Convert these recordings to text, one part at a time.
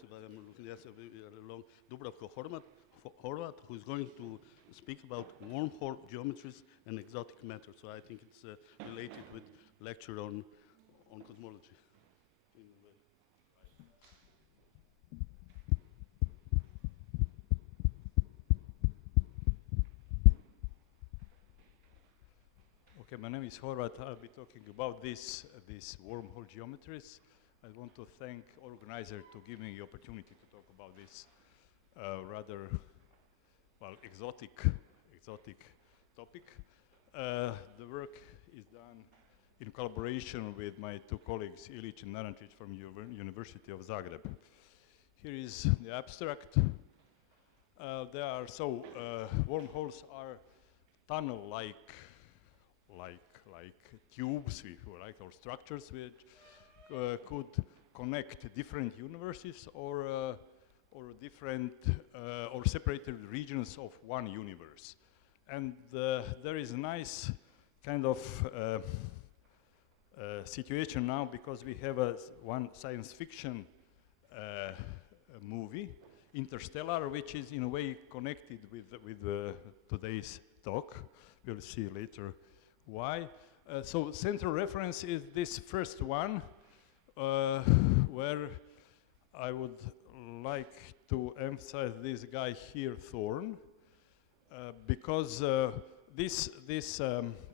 yes, I'm looking, yes, along Dubravko Horvat, who is going to speak about wormhole geometries and exotic matter. So I think it's related with lecture on cosmology. Okay, my name is Horvat. I'll be talking about this wormhole geometries. I want to thank organizer to give me the opportunity to talk about this rather, well, exotic topic. The work is done in collaboration with my two colleagues, Ilijić and Narančić from University of Zagreb. Here is the abstract. Wormholes are tunnel-like tubes, or structures which could connect different universes or separated regions of one universe. And there is a nice kind of situation now because we have one science fiction movie, Interstellar, which is in a way connected with today's talk. We'll see later why. So central reference is this first one, where I would like to emphasize this guy here, Thorne, because this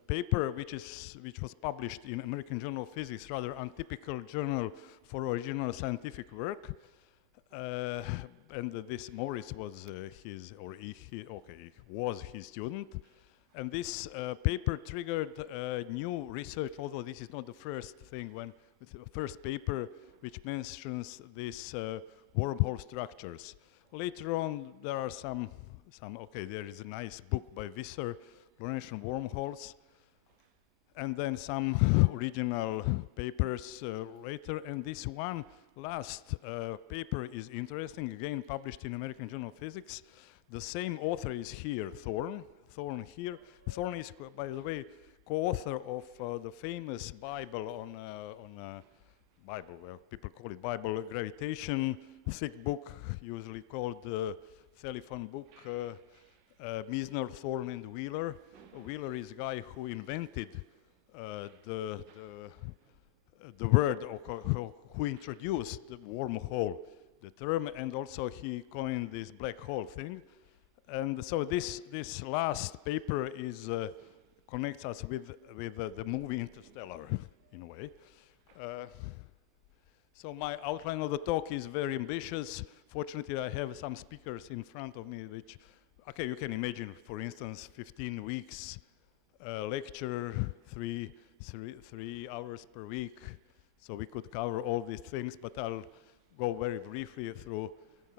paper, which was published in American Journal of Physics, rather untypical journal for original scientific work, and this Morris was was his student. And this paper triggered new research, although this is not the first thing, the first paper which mentions these wormhole structures. Later on, there are there is a nice book by Visser, Lorentzian Wormholes, and then some original papers later. And this one last paper is interesting, again published in American Journal of Physics. The same author is here, Thorne here. Thorne is, by the way, co-author of the famous Bible on Bible, well, people call it Bible, gravitation, thick book, usually called the telephone book, Misner, Thorne, and Wheeler. Wheeler is a guy who invented the word, or who introduced the wormhole, the term, and also he coined this black hole thing. And so this last paper connects us with the movie Interstellar, in a way. So my outline of the talk is very ambitious. Fortunately, I have some speakers in front of me, which, okay, you can imagine, for instance, 15 weeks lecture, three hours per week. So we could cover all these things, but I'll go very briefly through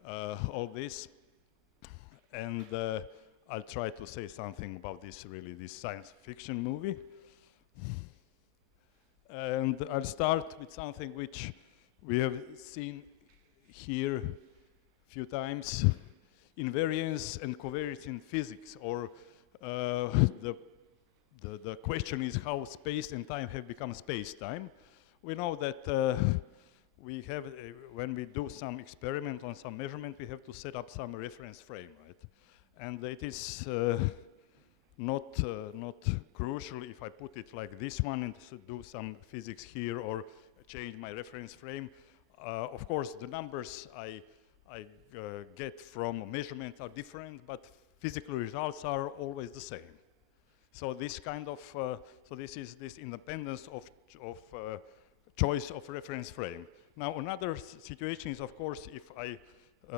all this. And I'll try to say something about this science fiction movie. And I'll start with something which we have seen here a few times, invariance and covariance in physics, or the question is how space and time have become space-time. We know that we have, when we do some experiment on some measurement, we have to set up some reference frame, right? And it is not crucial if I put it like this one and do some physics here or change my reference frame. Of course, the numbers I get from measurements are different, but physical results are always the same. So this kind of, so this is this independence of choice of reference frame. Now, another situation is, of course, if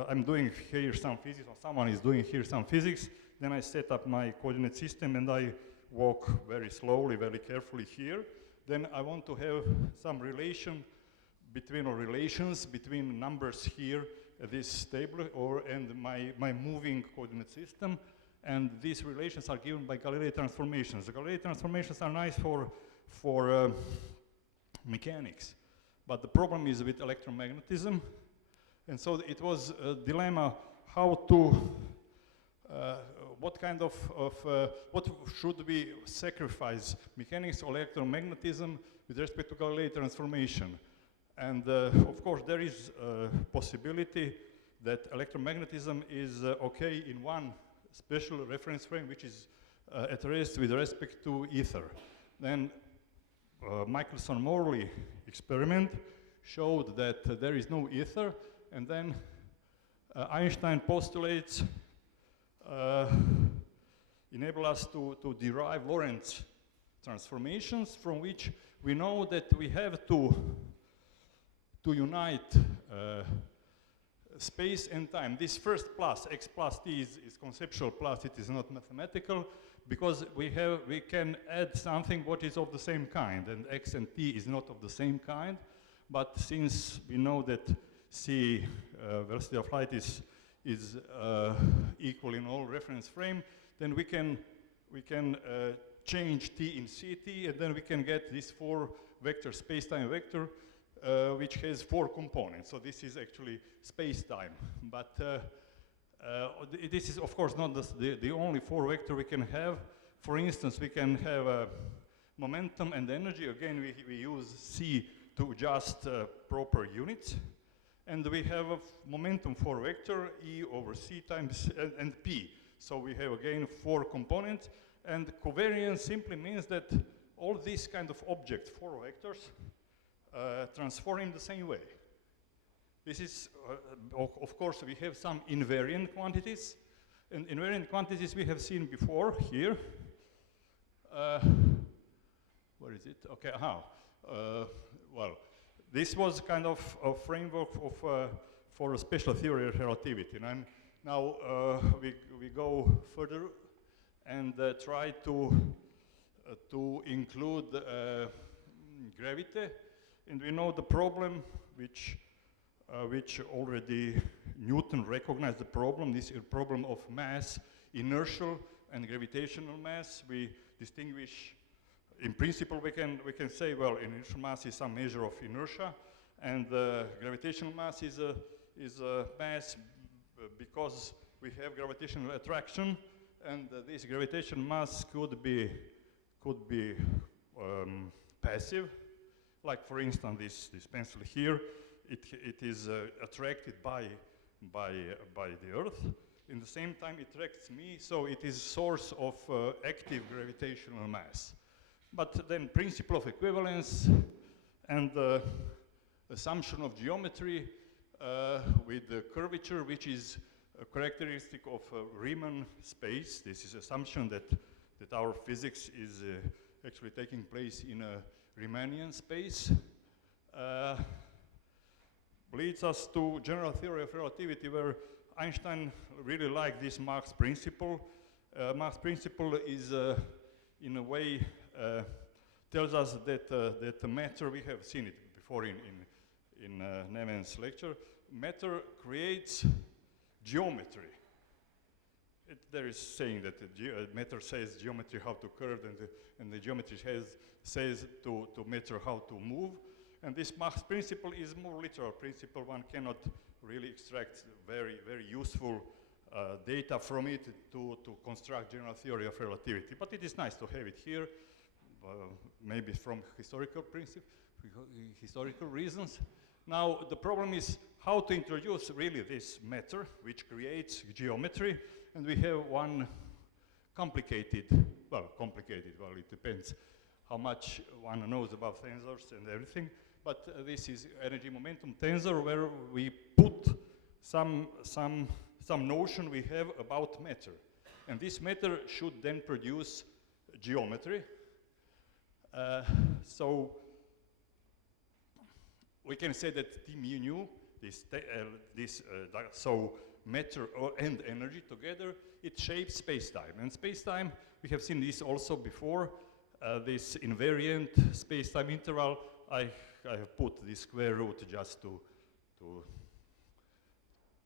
I'm doing here some physics, or someone is doing here some physics, then I set up my coordinate system and I walk very slowly, very carefully here. Then I want to have some relations between numbers here, this table, and my moving coordinate system. And these relations are given by Galilei transformations. The Galilei transformations are nice for mechanics. But the problem is with electromagnetism. And so it was a dilemma how to, what should we sacrifice, mechanics or electromagnetism with respect to Galilei transformation? And of course, there is a possibility that electromagnetism is okay in one special reference frame, which is at rest with respect to ether. Then Michelson-Morley experiment showed that there is no ether, and then Einstein postulates enable us to derive Lorentz transformations, from which we know that we have to unite space and time. This first plus, x plus t, is conceptual plus, it is not mathematical, because we can add something what is of the same kind, and x and t is not of the same kind. But since we know that c, velocity of light, is equal in all reference frame, then we can change t in ct, and then we can get this 4-vector space-time vector, which has 4 components. So this is actually space-time. But this is, of course, not the only 4-vector we can have. For instance, we can have momentum and energy. Again, we use c to just proper units. And we have a momentum 4-vector, E over c times and p. So we have, again, 4 components. And covariance simply means that all these kind of objects, 4 vectors, transform in the same way. This is, of course, we have some invariant quantities. And invariant quantities we have seen before here. Where is it? Okay, well, this was kind of a framework for a special theory of relativity. And now we go further and try to include gravity. And we know the problem which already Newton recognized the problem, this problem of mass, inertial and gravitational mass. We distinguish, in principle, we can say, well, inertial mass is some measure of inertia, and gravitational mass is a mass because we have gravitational attraction, and this gravitational mass could be passive. Like, for instance, this pencil here, it is attracted by the Earth. In the same time, it attracts me, so it is source of active gravitational mass. But then principle of equivalence and assumption of geometry with the curvature, which is a characteristic of Riemann space. This is assumption that our physics is actually taking place in a Riemannian space, leads us to General Theory of Relativity, where Einstein really liked this Mach's principle. Mach's principle is, in a way, tells us that the matter, we have seen it before in Neven's lecture, matter creates geometry. There is saying that matter says geometry how to curve, and the geometry says to matter how to move. And this Mach's principle is more literal principle. One cannot really extract very, very useful data from it to construct general theory of relativity. But it is nice to have it here, maybe from historical reasons. Now, the problem is how to introduce really this matter, which creates geometry. And we have one complicated, well, it depends how much one knows about tensors and everything. But this is energy momentum tensor, where we put some notion we have about matter. And this matter should then produce geometry. So we can say that T mu nu, so matter and energy together, it shapes space-time. And space-time, we have seen this also before, this invariant space-time interval. I have put this square root just to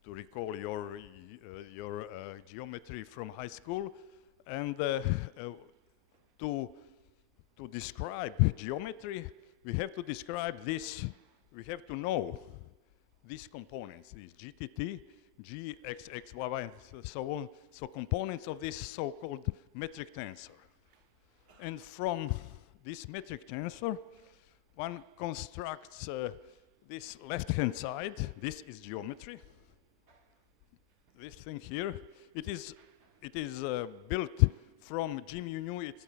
recall your geometry from high school. And to describe geometry, we have to describe this, we have to know these components, these GTT, G, X, X, Y, Y, and so on. So components of this so-called metric tensor. And from this metric tensor, one constructs this left-hand side, this is geometry. This thing here, it is built from g mu nu, its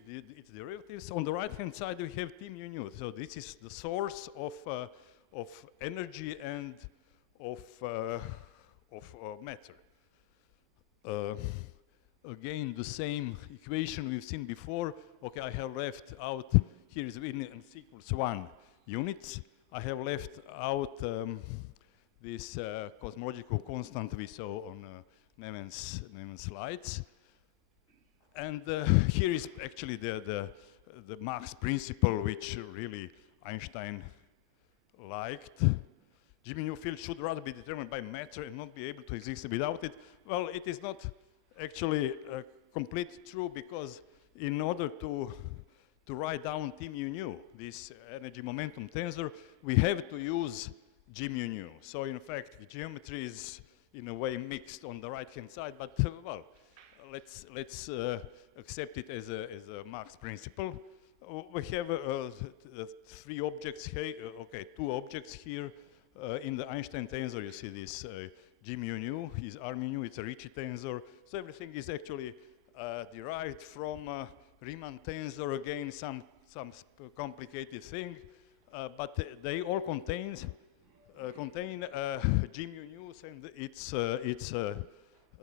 derivatives. On the right-hand side, we have t mu nu. So this is the source of energy and of matter. Again, the same equation we've seen before. Okay, I have left out, here is n equals 1 units. I have left out this cosmological constant we saw on Neven's slides. And here is actually the Mach's principle, which really Einstein liked. G mu nu field should rather be determined by matter and not be able to exist without it. Well, it is not actually completely true, because in order to write down T mu nu, this energy momentum tensor, we have to use G mu nu. So in fact, the geometry is in a way mixed on the right-hand side, but well, let's accept it as a Mach's principle. We have three objects here, two objects here. In the Einstein tensor, you see this G mu nu is R mu nu, it's a Ricci tensor. So everything is actually derived from Riemann tensor, again, some complicated thing, but they all contain G mu nu's and its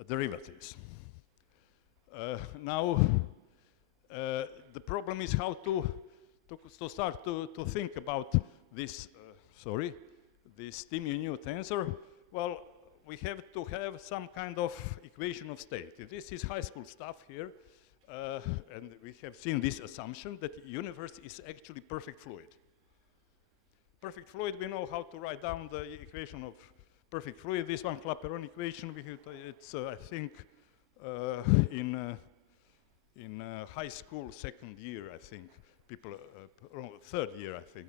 derivatives. Now, the problem is how to start to think about this, this T mu nu tensor. Well, we have to have some kind of equation of state. This is high school stuff here, and we have seen this assumption that the universe is actually perfect fluid. Perfect fluid, we know how to write down the equation of perfect fluid. This one, Clapeyron equation, it's I think in high school, second year, I think, people, third year, I think.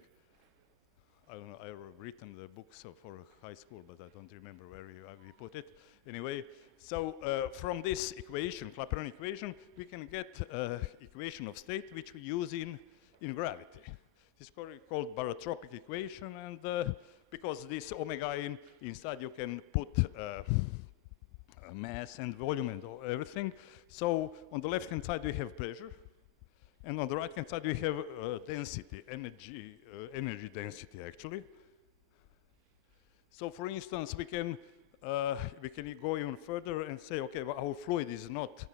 I don't know, I've written the books for high school, but I don't remember where we put it. Anyway, so from this equation, Clapeyron equation, we can get equation of state, which we use in gravity. This is called barotropic equation, and because this omega inside you can put mass and volume and everything. So on the left-hand side we have pressure, and on the right-hand side we have density, energy density actually. So for instance, we can go even further and say, okay, well, our fluid is not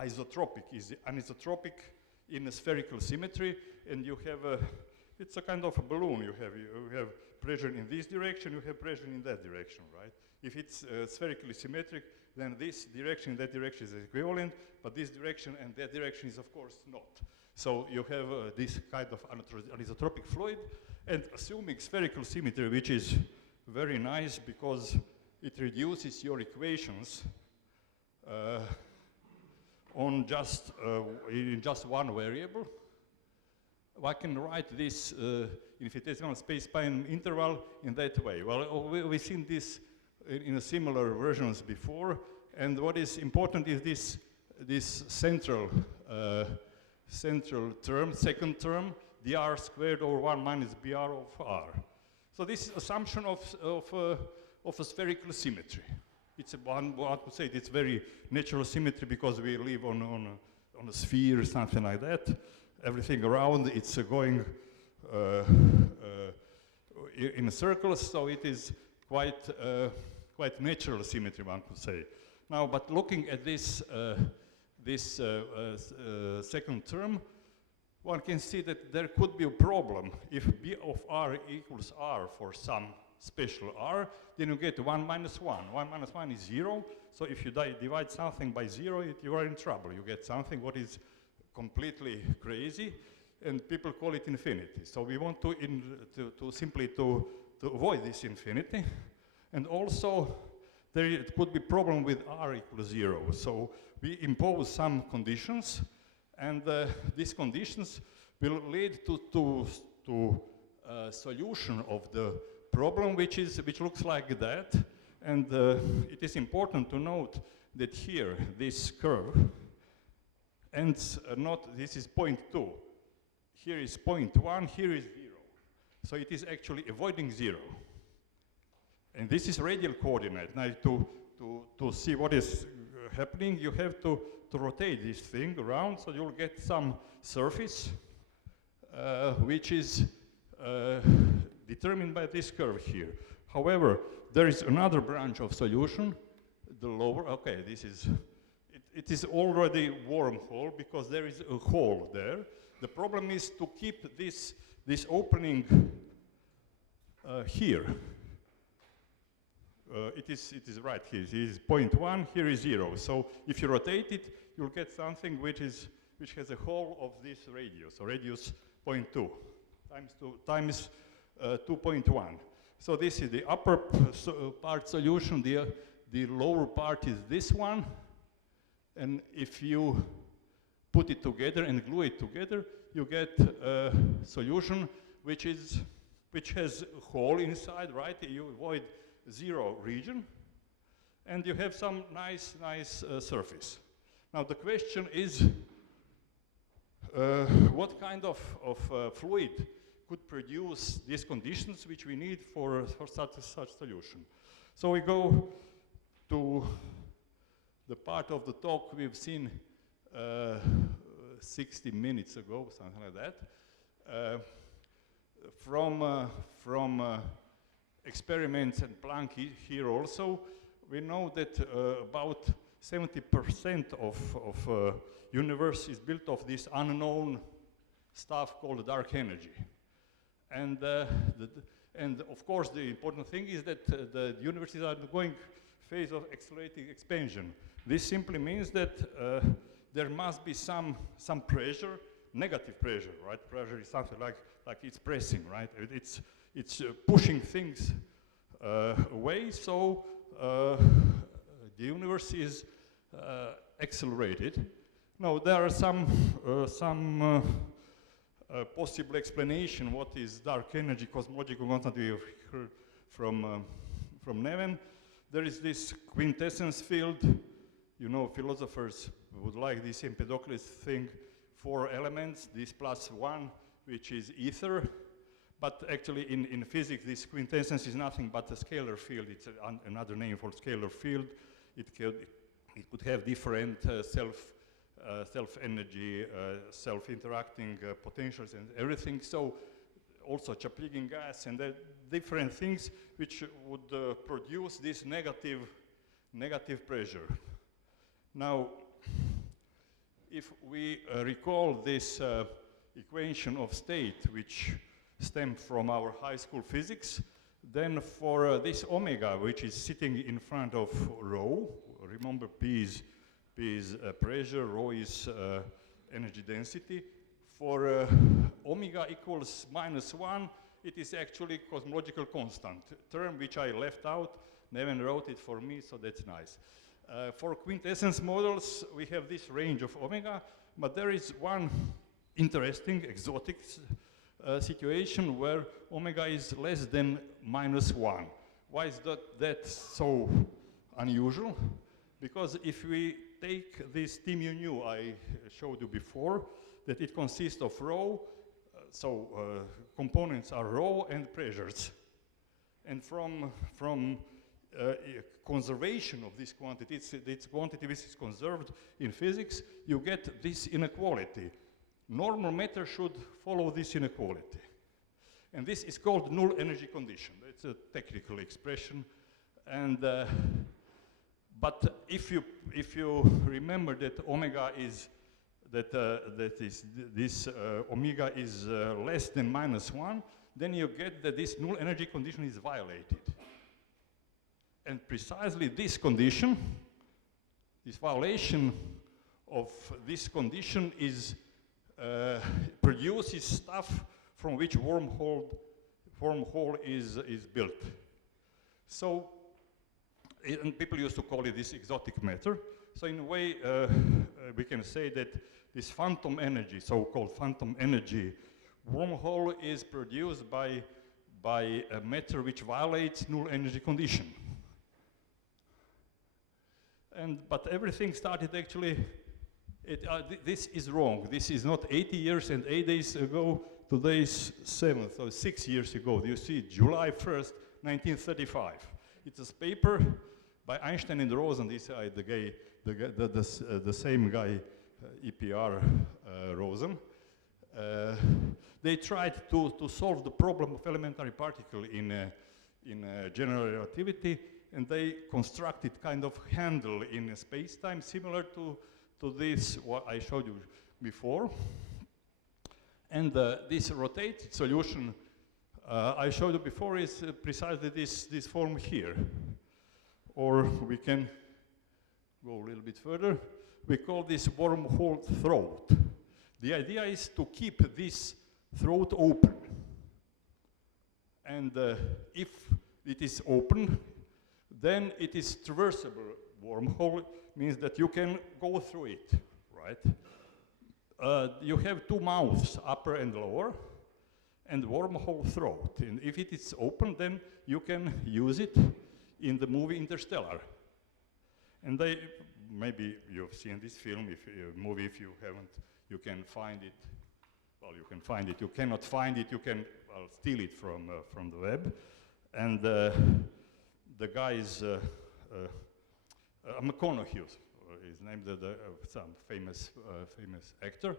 isotropic, is anisotropic in a spherical symmetry, and you have it's a kind of a balloon. You have pressure in this direction, you have pressure in that direction, right? If it's spherically symmetric, then this direction, that direction is equivalent, but this direction and that direction is of course not. So you have this kind of anisotropic fluid, and assuming spherical symmetry, which is very nice because it reduces your equations on in just one variable. I can write this infinitesimal space-time interval in that way. Well, we've seen this in a similar versions before, and what is important is this central term, second term, dr squared over 1 minus br of r. So this is assumption of a spherical symmetry. It's one would say it's very natural symmetry because we live on a sphere or something like that. Everything around it's going in a circle, so it is quite natural symmetry, one could say. Now, but looking at this second term, one can see that there could be a problem. If b of r equals r for some special r, then you get 1 minus 1. 1 minus 1 is 0, so if you divide something by 0, you are in trouble. You get something what is completely crazy, and people call it infinity. So we want to simply avoid this infinity, and also there could be problem with r equals 0. So we impose some conditions, and these conditions will lead to solution of the problem, which looks like that. And it is important to note that here this curve ends this is 0.2. Here is 0.1, here is 0. So it is actually avoiding 0. And this is radial coordinate. Now to see what is happening, you have to rotate this thing around, so you'll get some surface which is determined by this curve here. However, there is another branch of solution, the lower, okay, this is, it is already wormhole because there is a hole there. The problem is to keep this opening here. It is right here. It is 0.1, here is 0. So if you rotate it, you'll get something which has a hole of this radius, so radius 0.2 times 2.1. So this is the upper part solution. The lower part is this one. And if you put it together and glue it together, you get a solution which has a hole inside, right? You avoid 0 region, and you have some nice surface. Now the question is, what kind of fluid could produce these conditions which we need for such solution? So we go to the part of the talk we've seen 60 minutes ago, something like that. From experiments and Planck here also, we know that about 70% of universe is built of this unknown stuff called dark energy. And of course the important thing is that the universe is undergoing phase of accelerating expansion. This simply means that there must be some pressure, negative pressure, right? Pressure is something like it's pressing, right? It's pushing things away, so the universe is accelerated. Now there are some possible explanation what is dark energy, cosmological constant we have heard from Neven. There is this quintessence field. You know, philosophers would like this Empedocles thing, 4 elements, this plus 1, which is ether. But actually in physics, this quintessence is nothing but a scalar field. It's another name for scalar field. It could have different self-energy, self-interacting potentials and everything. So also Chaplygin gas and different things which would produce this negative pressure. Now, if we recall this equation of state, which stemmed from our high school physics, then for this omega, which is sitting in front of rho, remember P is pressure, rho is energy density. For omega equals -1, it is actually cosmological constant, term which I left out. Neven wrote it for me, so that's nice. For quintessence models, we have this range of omega, but there is one interesting, exotic situation where omega is less than -1. Why is that so unusual? Because if we take this T mu nu I showed you before, that it consists of rho, components are rho and pressures. And from conservation of this quantity, this quantity which is conserved in physics, you get this inequality. Normal matter should follow this inequality. And this is called null energy condition. It's a technical expression. And but if you remember that omega is omega is less than -1, then you get that this null energy condition is violated. And precisely this condition, this violation of this condition produces stuff from which wormhole is built. So, and people used to call it this exotic matter. So in a way, we can say that this phantom energy, so-called phantom energy, wormhole is produced by a matter which violates null energy condition. But everything started actually, this is wrong. This is not 80 years and 8 days ago. today's 7th, so 6 years ago. You see, July 1st, 1935. It's a paper by Einstein and Rosen. This the same guy, EPR Rosen. They tried to solve the problem of elementary particle in general relativity, and they constructed kind of handle in space-time similar to this what I showed you before. And this rotated solution I showed you before is precisely this form here. Or we can go a little bit further. We call this wormhole throat. The idea is to keep this throat open. And if it is open, then it is traversable wormhole, means that you can go through it, right? You have two mouths, upper and lower, and wormhole throat. And if it is open, then you can use it in the movie Interstellar. And maybe you've seen this film, movie, if you haven't, you can find it. Well, you can find it. You cannot find it, you can steal it from the web. And the guy is McConaughey, his name, some famous actor.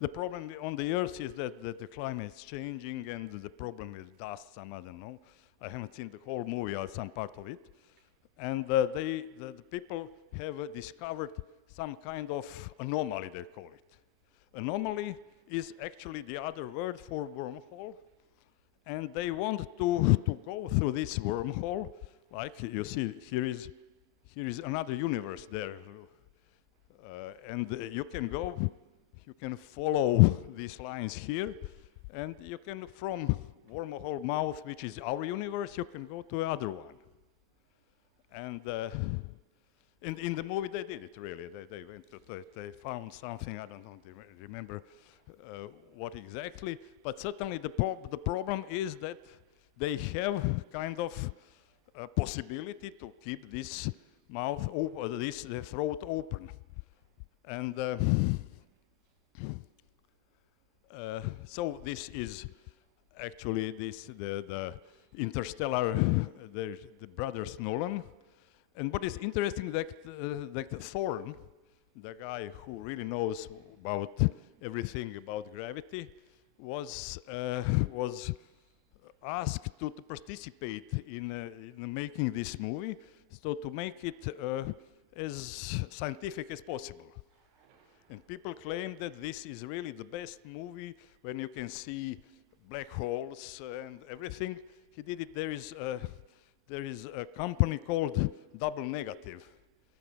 The problem on the Earth is that the climate is changing, and the problem is dust, I don't know. I haven't seen the whole movie, or some part of it. And the people have discovered some kind of anomaly, they call it. Anomaly is actually the other word for wormhole, and they want to go through this wormhole, like you see, here is another universe there. And you can go, you can follow these lines here, and you can, from wormhole mouth, which is our universe, you can go to another one. And in the movie they did it, really. They found something, I don't know, remember what exactly, but certainly the problem is that they have kind of a possibility to keep this mouth open, the throat open. And so this is actually the Interstellar, the brothers Nolan. And what is interesting that Thorne, the guy who really knows about everything about gravity, was asked to participate in making this movie, so to make it as scientific as possible. And people claim that this is really the best movie when you can see black holes and everything. He did it. There is a company called Double Negative.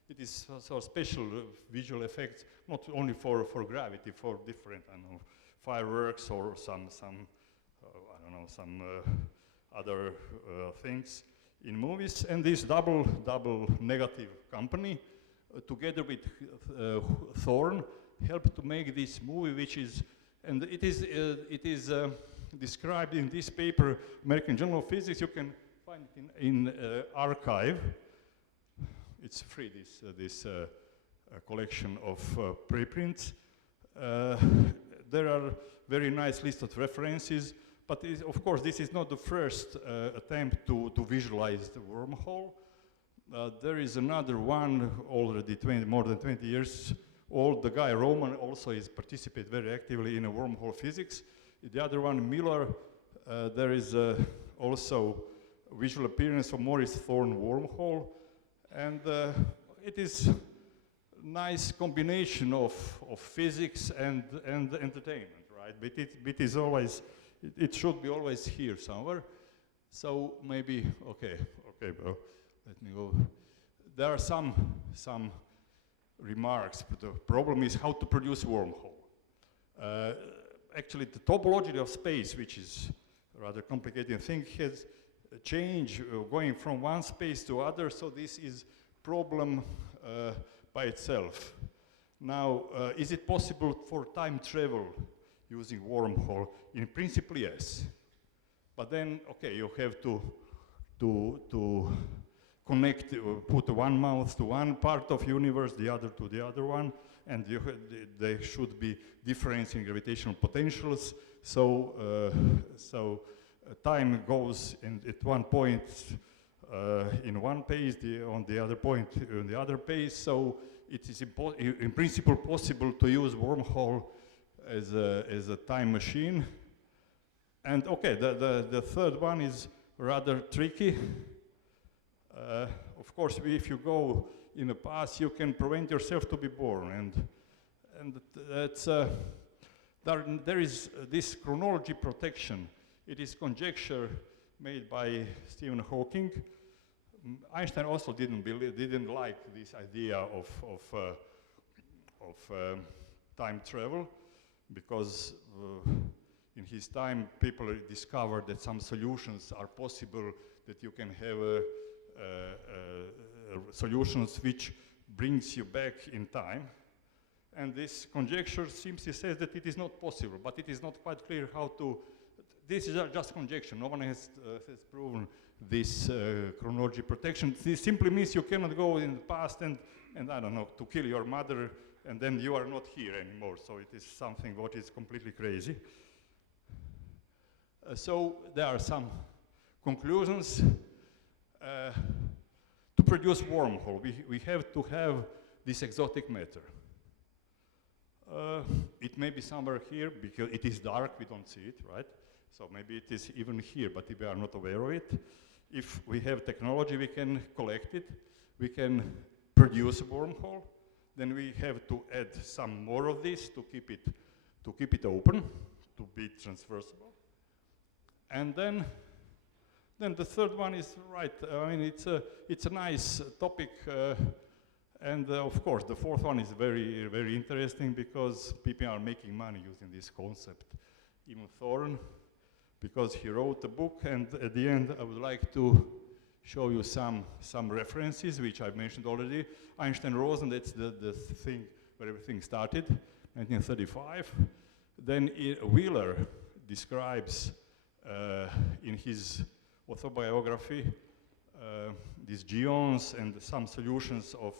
It is so special visual effects, not only for gravity, for different, I don't know, fireworks or some I don't know, some other things in movies. And this Double Negative company, together with Thorne, helped to make this movie, which is, and it is described in this paper, American Journal of Physics. You can find it in archive. It's free, this collection of preprints. There are very nice list of references, but of course this is not the first attempt to visualize the wormhole. There is another one already more than 20 years old. The guy Roman also is participate very actively in a wormhole physics. The other one, Miller, there is also visual appearance of Morris Thorne wormhole. And it is a nice combination of physics and entertainment, right? But it is always, it should be always here somewhere. So maybe, okay, bro, let me go. There are some remarks, but the problem is how to produce wormhole. Actually, the topology of space, which is a rather complicated thing, has change going from one space to other, so this is problem by itself. Now, is it possible for time travel using wormhole? In principle, yes. But then, okay, you have to connect, put one mouth to one part of universe, the other to the other one, and there should be difference in gravitational potentials. So, time goes at one point in one pace, on the other point in the other pace. So it is in principle possible to use wormhole as a time machine. And okay, the third one is rather tricky. Of course, if you go in the past, you can prevent yourself to be born, and that's there is this chronology protection. It is conjecture made by Stephen Hawking. Einstein also didn't like this idea of time travel, because in his time people discovered that some solutions are possible, that you can have solutions which brings you back in time. And this conjecture seems to say that it is not possible, but it is not quite clear how to. This is just conjecture. No one has proven this chronology protection. This simply means you cannot go in the past and I don't know, to kill your mother, and then you are not here anymore. So it is something what is completely crazy. So there are some conclusions. To produce wormhole, we have to have this exotic matter. It may be somewhere here, because it is dark, we don't see it, right? So maybe it is even here, but we are not aware of it. If we have technology, we can collect it, we can produce a wormhole, then we have to add some more of this to keep it open, to be transversable. And then the third one is right. I mean, it's a nice topic, and of course the fourth one is very, very interesting, because people are making money using this concept. Even Zoran, because he wrote a book, and at the end I would like to show you some references which I've mentioned already. Einstein-Rosen, that's the thing where everything started, 1935. Then Wheeler describes in his autobiography these geons and some solutions of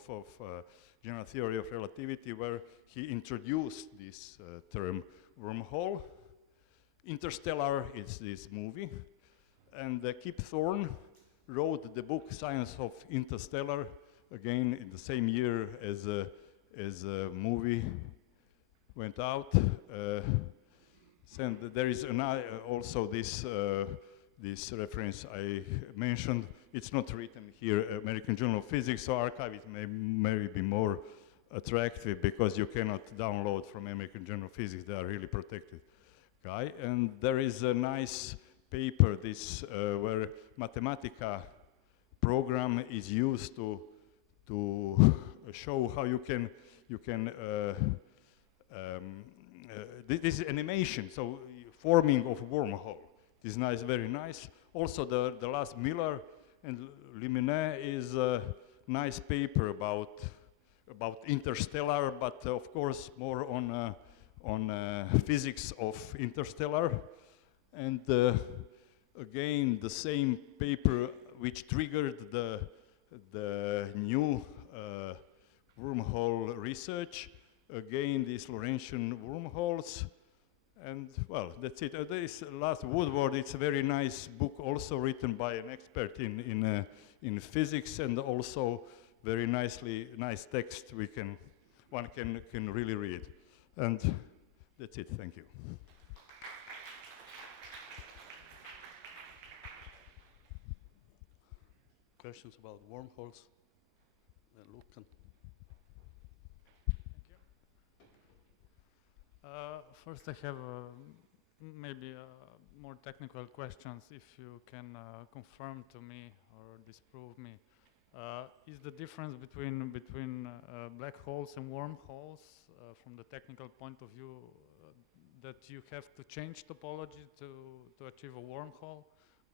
General Theory of Relativity, where he introduced this term wormhole. Interstellar is this movie, and Kip Thorne wrote the book Science of Interstellar, again in the same year as a movie went out. And there is also this reference I mentioned. It's not written here, American Journal of Physics, so archive it may be more attractive, because you cannot download from American Journal of Physics. They are really protected. And there is a nice paper, this where Mathematica program is used to show how you can this is animation, so forming of wormhole. This is nice, very nice. Also, the last Miller and Liminet is a nice paper about interstellar, but of course more on physics of interstellar. And again, the same paper which triggered the new wormhole research. Again, these Lorentzian wormholes. And well, that's it. This last Woodward, it's a very nice book, also written by an expert in physics, and also very nice text one can really read. And that's it. Thank you. Questions about wormholes? Lucan. First, I have maybe more technical questions. If you can confirm to me or disprove me, is the difference between black holes and wormholes, from the technical point of view, that you have to change topology to achieve a wormhole,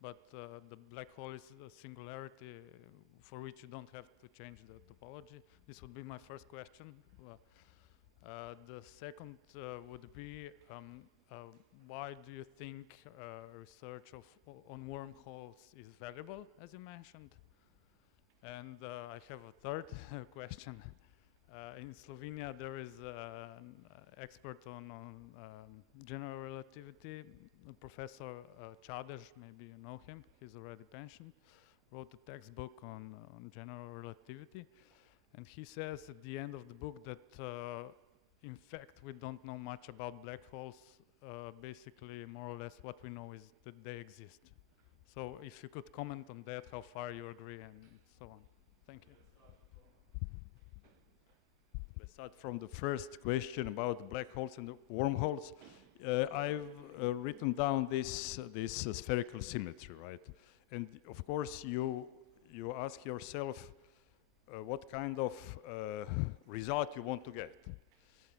but the black hole is a singularity for which you don't have to change the topology? This would be my first question. The second would be, why do you think research on wormholes is valuable, as you mentioned? And I have a third question. In Slovenia, there is an expert on general relativity, Professor Čadež, maybe you know him, he's already pensioned, wrote a textbook on general relativity. And he says at the end of the book that in fact we don't know much about black holes. Basically, more or less what we know is that they exist. So if you could comment on that, how far you agree and so on. Thank you. Let's start from the first question about black holes and the wormholes. I've written down this spherical symmetry, right? And of course you ask yourself what kind of result you want to get.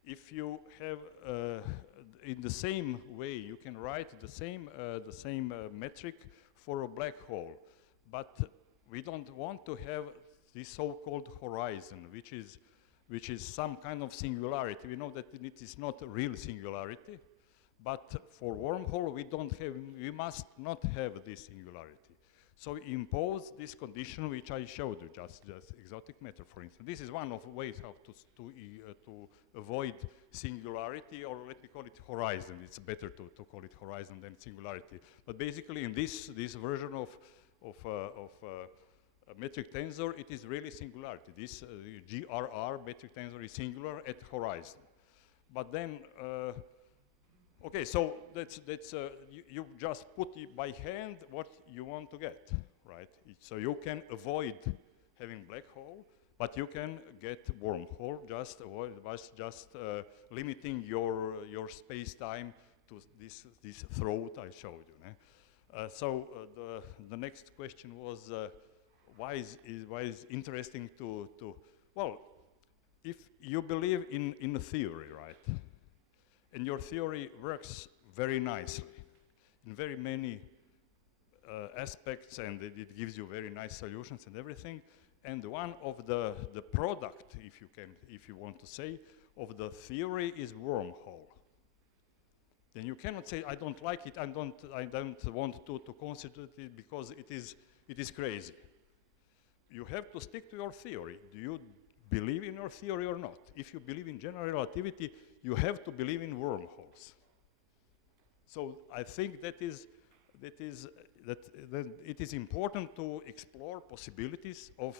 If you have in the same way, you can write the same metric for a black hole, but we don't want to have this so-called horizon, which is some kind of singularity. We know that it is not a real singularity, but for wormhole we must not have this singularity. So we impose this condition which I showed you, just exotic matter, for instance. This is one of the ways how to avoid singularity, or let me call it horizon. It's better to call it horizon than singularity. But basically in this version of a metric tensor, it is really singularity. This GRR metric tensor is singular at horizon. But then, okay, so you just put by hand what you want to get, right? So you can avoid having black hole, but you can get wormhole. Just limiting your space-time to this throat I showed you. So the next question was why is interesting to well, if you believe in a theory, right? And your theory works very nicely in very many aspects, and it gives you very nice solutions and everything. And one of the product, if you want to say, of the theory is wormhole. Then you cannot say, I don't like it, I don't want to consider it because it is crazy. You have to stick to your theory. Do you believe in your theory or not? If you believe in general relativity, you have to believe in wormholes. So I think that it is important to explore possibilities of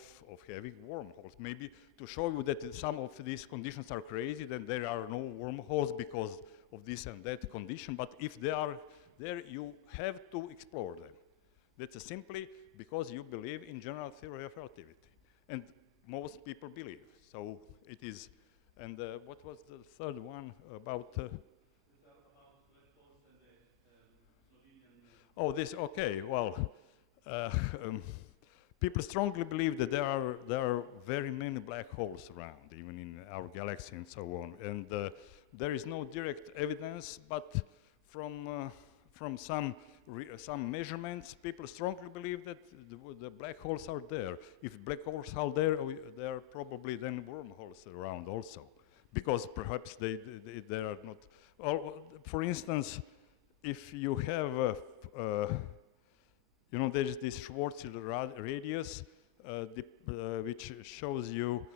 having wormholes. Maybe to show you that some of these conditions are crazy, then there are no wormholes because of this and that condition. But if they are there, you have to explore them. That's simply because you believe in general theory of relativity. And most people believe. So it is. And what was the third one about? Oh, this, okay, well, people strongly believe that there are very many black holes around, even in our galaxy and so on. And there is no direct evidence, but from some measurements, people strongly believe that the black holes are there. If black holes are there, there are probably then wormholes around also, because perhaps they are not. Well, for instance, if you have, there is this Schwarzschild radius, which shows you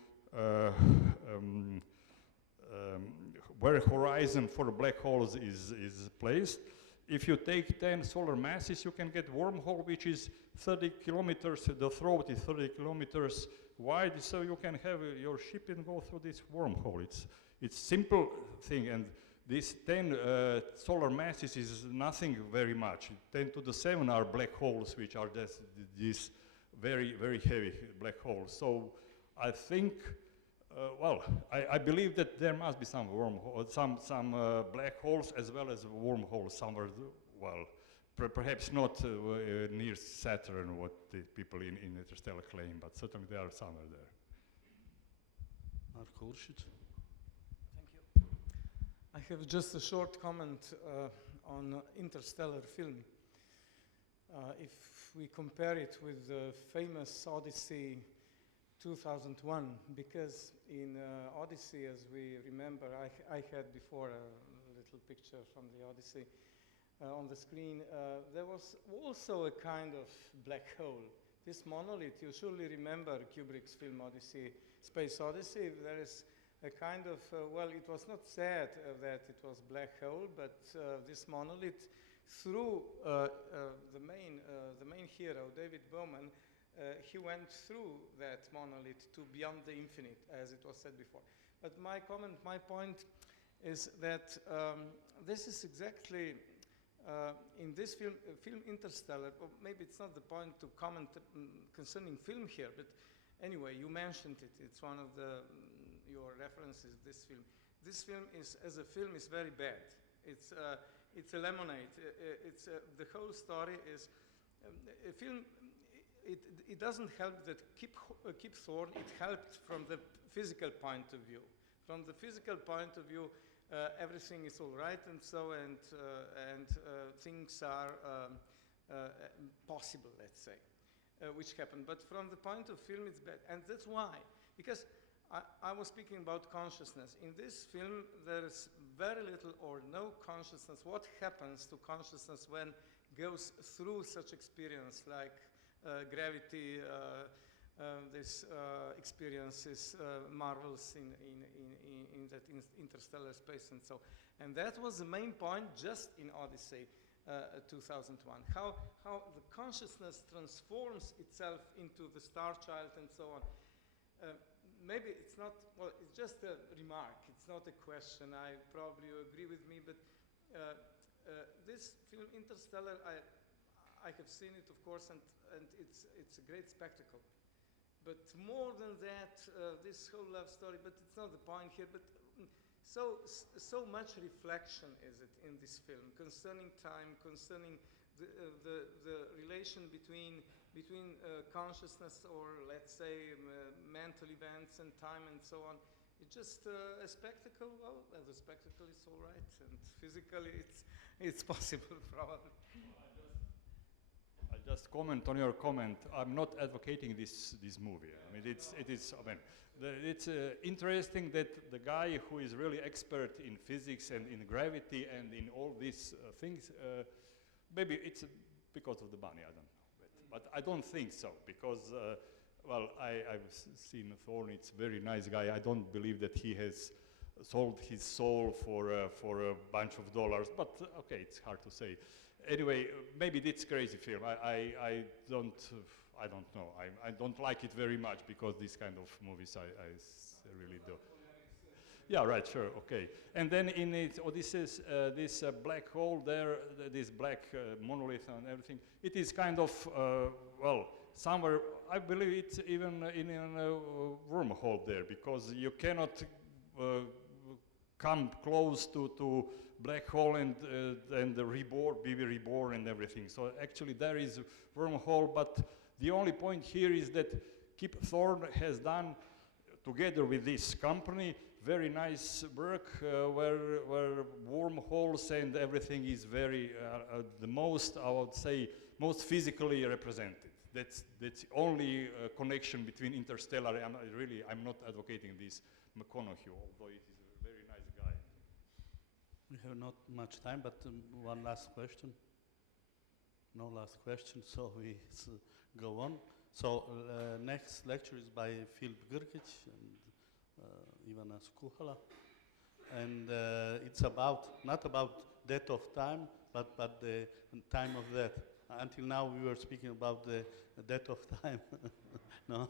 where horizon for black holes is placed. If you take 10 solar masses, you can get wormhole, which is 30 kilometers. The throat is 30 kilometers wide, so you can have your ship and go through this wormhole. It's simple thing, and this 10 solar masses is nothing very much. 10 to the 7 are black holes, which are just these very, very heavy black holes. So I think, I believe that there must be some wormhole, some black holes as well as wormholes somewhere. Well, perhaps not near Saturn, what the people in Interstellar claim, but certainly they are somewhere there. Mark Horschit. I have just a short comment on Interstellar film. If we compare it with the famous Odyssey 2001, because in Odyssey, as we remember, I had before a little picture from the Odyssey on the screen. There was also a kind of black hole, this monolith, you surely remember Kubrick's film Odyssey, Space Odyssey. There is a kind of, well, it was not said that it was black hole, but this monolith, through the main hero, David Bowman, he went through that monolith to beyond the infinite, as it was said before. But my point is that this is exactly in this film Interstellar, or maybe it's not the point to comment concerning film here, but anyway, you mentioned it. It's one of your references, this film. This film is, as a film, is very bad. It's a lemonade. The whole story is a film. It doesn't help that Kip Thorne. It helped from the physical point of view. From the physical point of view, everything is all right, and things are possible, let's say, which happen. But from the point of film, it's bad, and that's why. Because I was speaking about consciousness. In this film, there is very little or no consciousness. What happens to consciousness when goes through such experience like gravity, this experiences marvels in that interstellar space and so. And that was the main point just in Odyssey 2001. How the consciousness transforms itself into the star child and so on. Maybe it's not, well, it's just a remark. It's not a question. I probably you agree with me, but this film Interstellar, I have seen it, of course, and it's a great spectacle. But more than that, this whole love story, but it's not the point here, but so much reflection is it in this film concerning time, concerning the relation between consciousness or, let's say, mental events and time and so on. It's just a spectacle. Well, as a spectacle, it's all right, and physically, it's possible, probably. I'll just comment on your comment. I'm not advocating this movie. I mean, it's interesting that the guy who is really expert in physics and in gravity and in all these things, maybe it's because of the money. I don't know. But I don't think so, because, well, I've seen Thorne, it's a very nice guy. I don't believe that he has sold his soul for a bunch of dollars, but okay, it's hard to say. Anyway, maybe it's crazy film. I don't know. I don't like it very much because these kind of movies I really do. Yeah, right, sure, okay. And then in it, Odysseus, this black hole there, this black monolith and everything, it is kind of, well, somewhere, I believe it's even in a wormhole there, because you cannot come close to black hole and be reborn and everything. So actually there is a wormhole, but the only point here is that Kip Thorne has done, together with this company, very nice work where wormholes and everything is very, the most, I would say, most physically represented. That's the only connection between Interstellar and I'm not advocating this McConaughey, although it is a very nice guy. We have not much time, but one last question. No last question, so we go on. So next lecture is by Filip Grkić and Ivana Skuhala, and it's not about death of time, but the time of death. Until now we were speaking about the death of time. No.